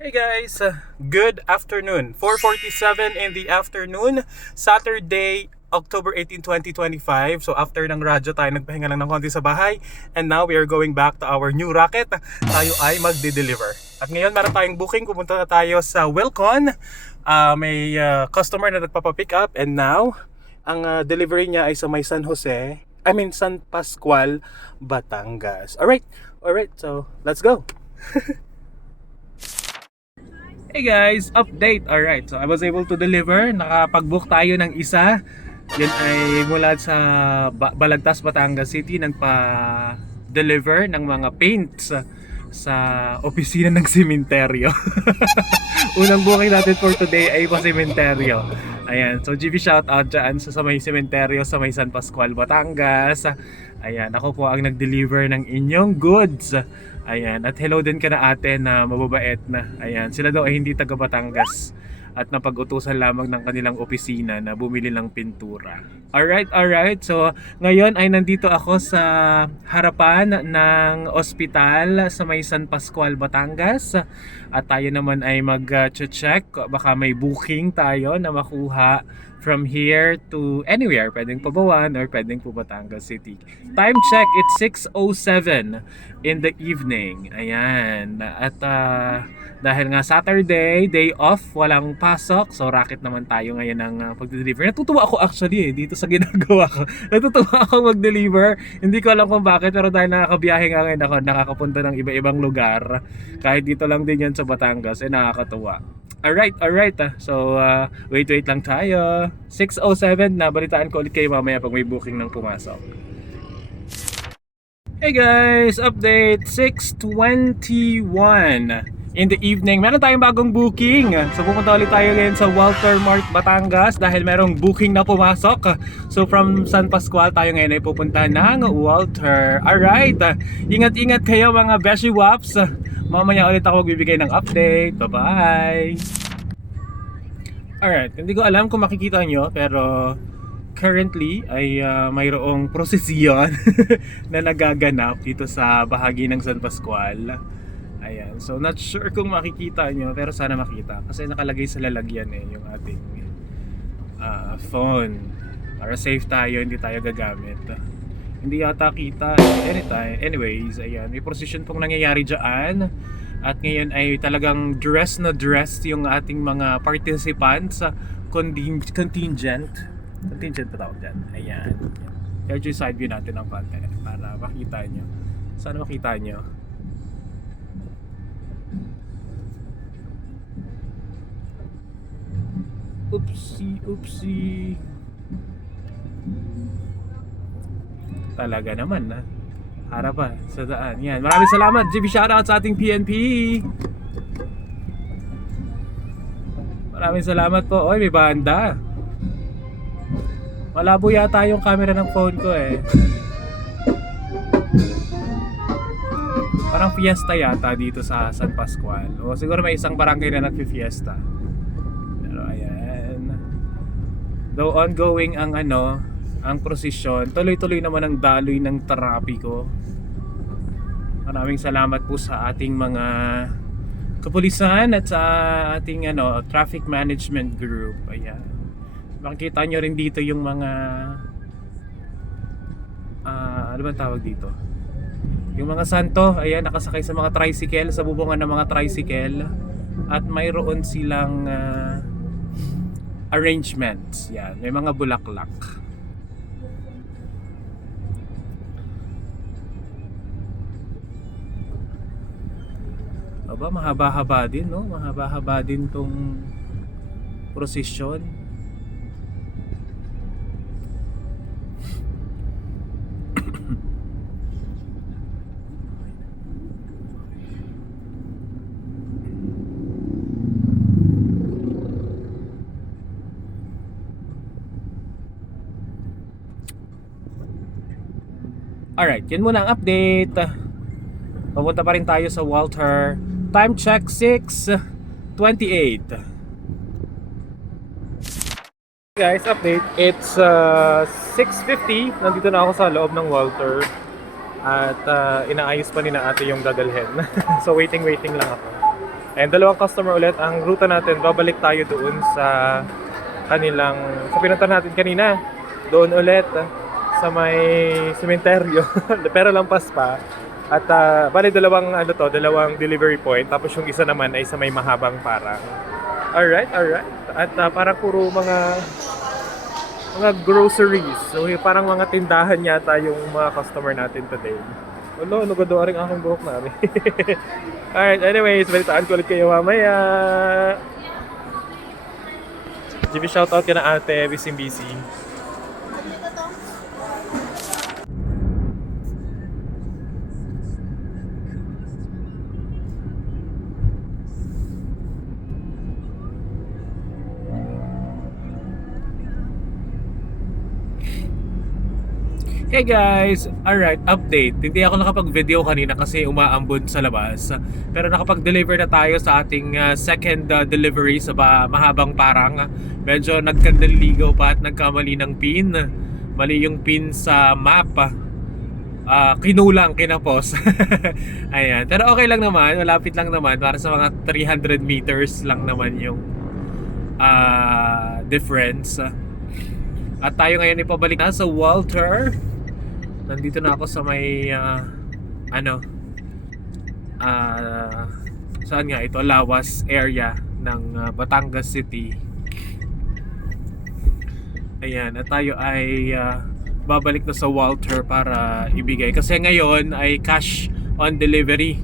Hey guys, uh, good afternoon. 4:47 in the afternoon, Saturday, October 18, 2025. So after ng radyo tayo nagpahinga lang ng konti sa bahay and now we are going back to our new rocket. Tayo ay magde-deliver. At ngayon meron tayong booking, pupunta na tayo sa Welcon. Ah, may uh, customer na nagpapa-pick up and now ang uh, delivery niya ay sa may San Jose, I mean San Pascual, Batangas. Alright, alright, so let's go. Hey guys, update. Alright, so I was able to deliver. Nakapag-book tayo ng isa. Yan ay mula sa ba- Balagtas, Batangas City. Nagpa-deliver ng mga paints sa opisina ng sementeryo. Unang booking natin for today ay pa sementeryo. Ayan, so GB shout out dyan sa, sa may sementeryo sa may San Pascual, Batangas. Ayan, ako po ang nag-deliver ng inyong goods. Ayan, at hello din ka na ate na mababait na. Ayan, sila daw ay hindi taga Batangas at napag-utusan lamang ng kanilang opisina na bumili ng pintura. Alright, alright. So, ngayon ay nandito ako sa harapan ng ospital sa may San Pascual, Batangas. At tayo naman ay mag-check. Baka may booking tayo na makuha from here to anywhere. Pwedeng Pabawan or pwedeng po Batangas City. Time check, it's 6.07 in the evening. Ayan. At ah, dahil nga Saturday, day off, walang pasok. So racket naman tayo ngayon ng uh, pag-deliver. Natutuwa ako actually eh, dito sa ginagawa ko. Natutuwa ako mag-deliver. Hindi ko alam kung bakit pero dahil nakakabiyahe nga ngayon ako, nakakapunta ng iba-ibang lugar. Kahit dito lang din yan sa Batangas, eh nakakatuwa. Alright, alright. ah. So, uh, wait, wait lang tayo. 6.07, nabalitaan ko ulit kayo mamaya pag may booking ng pumasok. Hey guys, update 6.21 in the evening. Meron tayong bagong booking. So pupunta ulit tayo ngayon sa Walter Mart, Batangas dahil merong booking na pumasok. So from San Pascual tayo ngayon ay pupunta ng Walter. Alright, ingat-ingat kayo mga Beshi Waps. Mamaya ulit ako magbibigay ng update. Bye-bye! Alright, hindi ko alam kung makikita nyo pero currently ay uh, mayroong prosesyon na nagaganap dito sa bahagi ng San Pascual. Ayan, so not sure kung makikita nyo pero sana makita kasi nakalagay sa lalagyan eh yung ating ah, phone para safe tayo, hindi tayo gagamit. Hindi yata kita anytime. Anyways, ayan, may procession pong nangyayari dyan. At ngayon ay talagang dress na dress yung ating mga participants sa conting- contingent. Contingent pa tawag dyan. Ayan. Kaya yung side view natin ng konti para makita nyo. Sana makita nyo. Oopsie, oopsie. Talaga naman na. Harap pa sa daan. Yan. Maraming salamat. GB shoutout sa ating PNP. Maraming salamat po. Oy, may banda. Malabo yata yung camera ng phone ko eh. Parang fiesta yata dito sa San Pascual. O siguro may isang barangay na nagfi-fiesta. Though ongoing ang ano, ang prosesyon, tuloy-tuloy naman ang daloy ng trapiko. Maraming salamat po sa ating mga kapulisan at sa ating ano, traffic management group. Ayan. Makikita nyo rin dito yung mga ah ano ba tawag dito? Yung mga santo, ayan, nakasakay sa mga tricycle, sa bubungan ng mga tricycle. At mayroon silang ah, arrangements. Yan, may mga bulaklak. Aba, mahaba-haba din, no? Mahaba-haba din tong prosesyon. Alright, yun muna ang update. Papunta pa rin tayo sa Walter. Time check 6.28. Guys, update. It's uh, 6.50. Nandito na ako sa loob ng Walter. At uh, inaayos pa ni na ate yung dadalhin. so waiting, waiting lang ako. And dalawang customer ulit. Ang ruta natin, babalik tayo doon sa kanilang, sa pinunta natin kanina. Doon ulit sa may sementeryo. Pero lampas pa. At uh, bali dalawang ano to, dalawang delivery point. Tapos yung isa naman ay sa may mahabang parang. Alright, alright. At uh, parang puro mga mga groceries. So eh, parang mga tindahan yata yung mga customer natin today. Ano, ano gado rin aking buhok na rin. Alright, anyways, balitaan ko ulit kayo mamaya. GB shoutout ka na ate, busy busy. Hey guys! Alright, update. Hindi ako nakapag-video kanina kasi umaambon sa labas. Pero nakapag-deliver na tayo sa ating uh, second uh, delivery sa ba- mahabang parang. Medyo nagkandaligaw pa at nagkamali ng pin. Mali yung pin sa map. Ah, kinulang, kinapos. Ayan. Pero okay lang naman. Malapit lang naman. Para sa mga 300 meters lang naman yung ah, difference. At tayo ngayon ipabalik na sa Walter. Nandito na ako sa may ah, ano ah saan nga ito Lawas area ng ah, Batangas City. Ayan, at tayo ay ah, babalik na sa Walter para ibigay kasi ngayon ay cash on delivery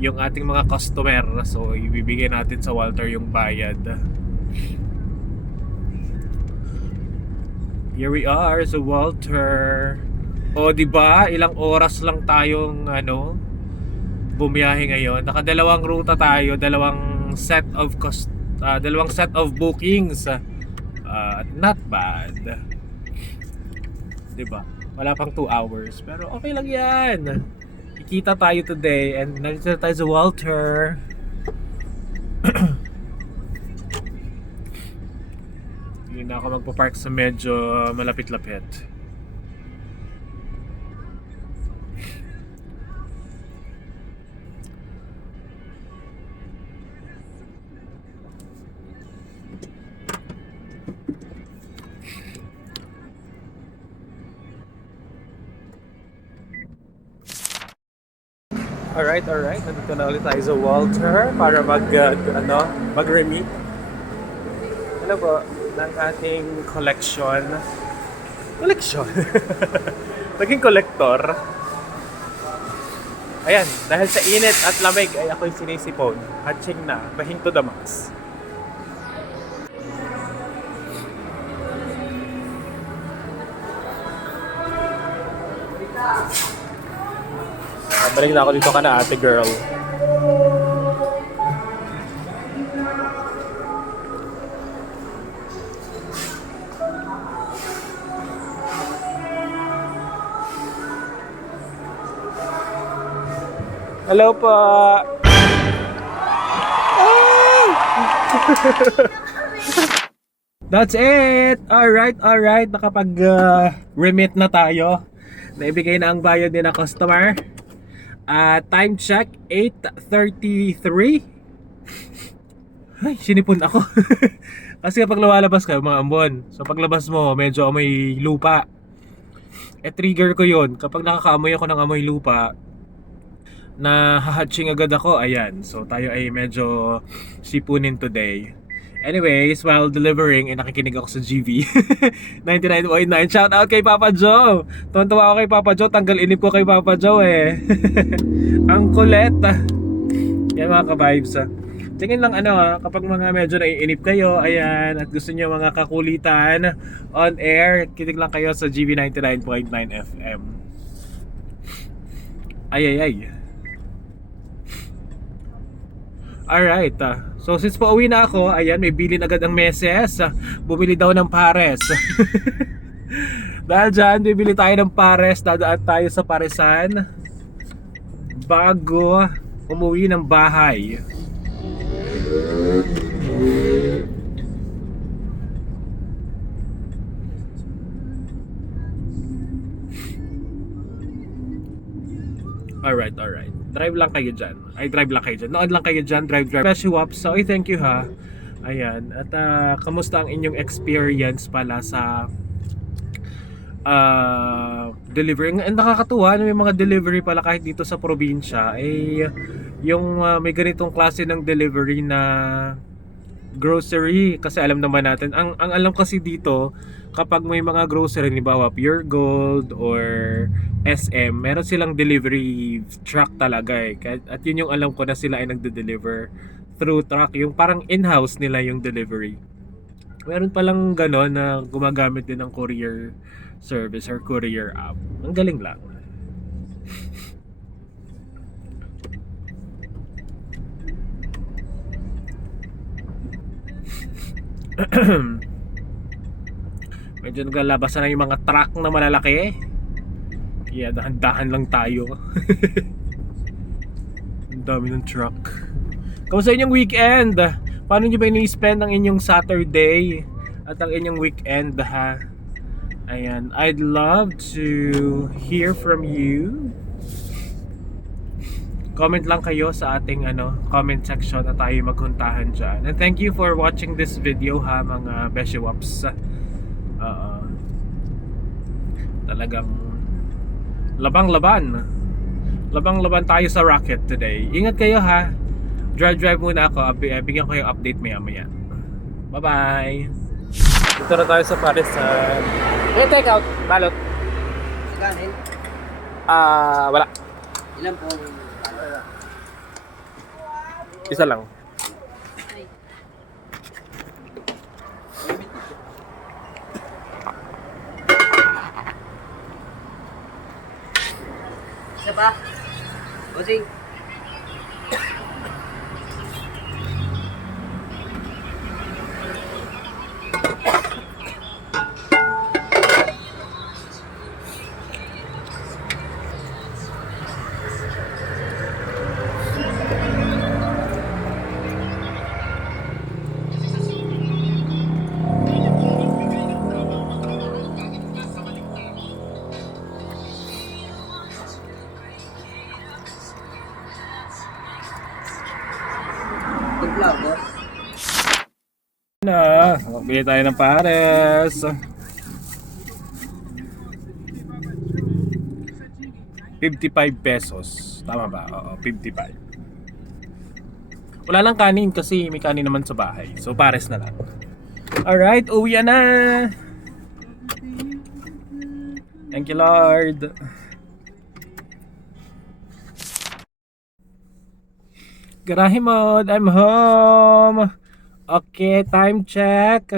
yung ating mga customer. So ibibigay natin sa Walter yung bayad. Here we are sa Walter. O di ba? Ilang oras lang tayong ano bumiyahe ngayon. Nakadalawang ruta tayo, dalawang set of cost ah, dalawang set of bookings. Ah, not bad. 'Di ba? Wala pang 2 hours, pero okay lang 'yan. Kikita tayo today and nandito na tayo sa Walter. Hindi na ako magpa-park sa medyo malapit-lapit. Alright, alright. Nandito na ulit tayo sa Walter para mag, uh, ano, mag-remit. Ano po, ng ating collection. Collection? Naging collector. Ayan, dahil sa init at lamig ay ako'y sinisipon. Hatching na, bahing to the max. Balik na ako dito ka na ate girl. Hello po. That's it! Alright, alright. Nakapag uh, na tayo. Naibigay na ang bayad ni na customer. Ah, time check 8:33. Ay, sinipon ako. Kasi kapag lumalabas ka, mga ambon. So paglabas mo, medyo amoy lupa. E trigger ko 'yon. Kapag nakakaamoy ako ng amoy lupa, na hahatching agad ako. Ayan. So tayo ay medyo sipunin today. Anyways, while delivering, eh, nakikinig ako sa GV. 99.9. Shout out kay Papa Joe. Tuwan-tuwa ako kay Papa Joe. Tanggal inip ko kay Papa Joe eh. Ang kulit. Yan mga ka-vibes. ah. Tingin lang ano ha, kapag mga medyo naiinip kayo, ayan, at gusto niyo mga kakulitan on air, kinig lang kayo sa GV 99.9 FM. Ay ay ay. Alright. ah. So since pauwi na ako, ayan, may bilin agad ang meses. Ah, Bumili daw ng pares. Dahil dyan, bibili tayo ng pares. Dadaan tayo sa paresan. Bago umuwi ng bahay. Alright, alright. Drive lang kayo dyan. Ay, drive lang kayo dyan. Nood lang kayo dyan, drive, drive. Special Wap, so I thank you ha. Ayan. At ah, kamusta ang inyong experience pala sa uh, delivery. And nakakatuwa na may mga delivery pala kahit dito sa probinsya. Eh, yung ah, may ganitong klase ng delivery na grocery kasi alam naman natin ang ang alam kasi dito kapag may mga grocery halimbawa Pure Gold or SM meron silang delivery truck talaga eh. At yun yung alam ko na sila ay nagde-deliver through truck. Yung parang in-house nila yung delivery. Meron palang gano'n na gumagamit din ng courier service or courier app. Ang galing lang Medyo naglalabasan na yung mga truck na malalaki. Kaya dahan-dahan lang tayo. Ang dami ng truck. Kamusta inyong weekend? Paano nyo ba ini-spend ang inyong Saturday at ang inyong weekend ha? Ayan, I'd love to hear from you. Comment lang kayo sa ating ano, comment section at tayo maghuntahan dyan. And thank you for watching this video ha mga Beshewaps. Oo. talagang labang-laban. Labang-laban tayo sa rocket today. Ingat kayo ha. Drive-drive muna ako. Eh, Bigyan ko yung update maya-maya. Bye-bye! Dito na tayo sa Parisan. Eh, take out. Balot. Kanin, Ah, wala. ilan po? Isa lang. Isa pa? Bossing. Tugla, boss. Na, bili tayo ng pares. 55 pesos. Tama ba? Oo, 55. Wala lang kanin kasi may kanin naman sa bahay. So pares na lang. Alright, uwi na! Thank you Lord! Garahe mode, I'm home! Okay, time check.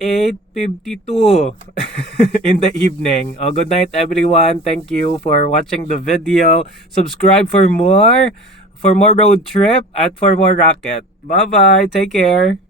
8.52 in the evening. Oh, good night everyone. Thank you for watching the video. Subscribe for more, for more road trip, at for more rocket. Bye-bye. Take care.